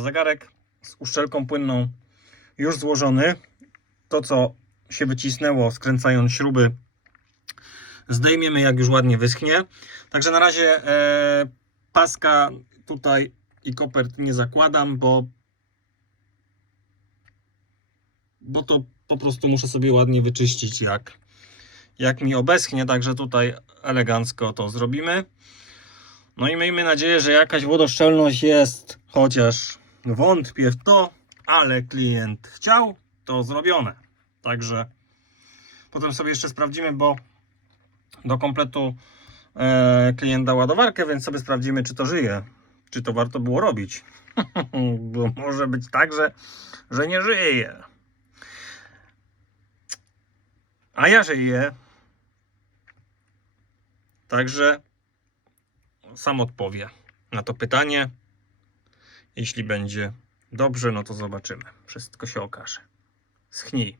Zegarek z uszczelką płynną już złożony. To, co się wycisnęło, skręcając śruby, zdejmiemy, jak już ładnie wyschnie. Także na razie e, paska tutaj i kopert nie zakładam, bo bo to po prostu muszę sobie ładnie wyczyścić, jak, jak mi obeschnie. Także tutaj elegancko to zrobimy. No i miejmy nadzieję, że jakaś wodoszczelność jest, chociaż wątpię w to, ale klient chciał, to zrobione. Także potem sobie jeszcze sprawdzimy, bo do kompletu e, klient dał ładowarkę, więc sobie sprawdzimy, czy to żyje. Czy to warto było robić. bo może być tak, że, że nie żyje. A ja żyję. Także sam odpowie na to pytanie. Jeśli będzie dobrze, no to zobaczymy. Wszystko się okaże. Schnij.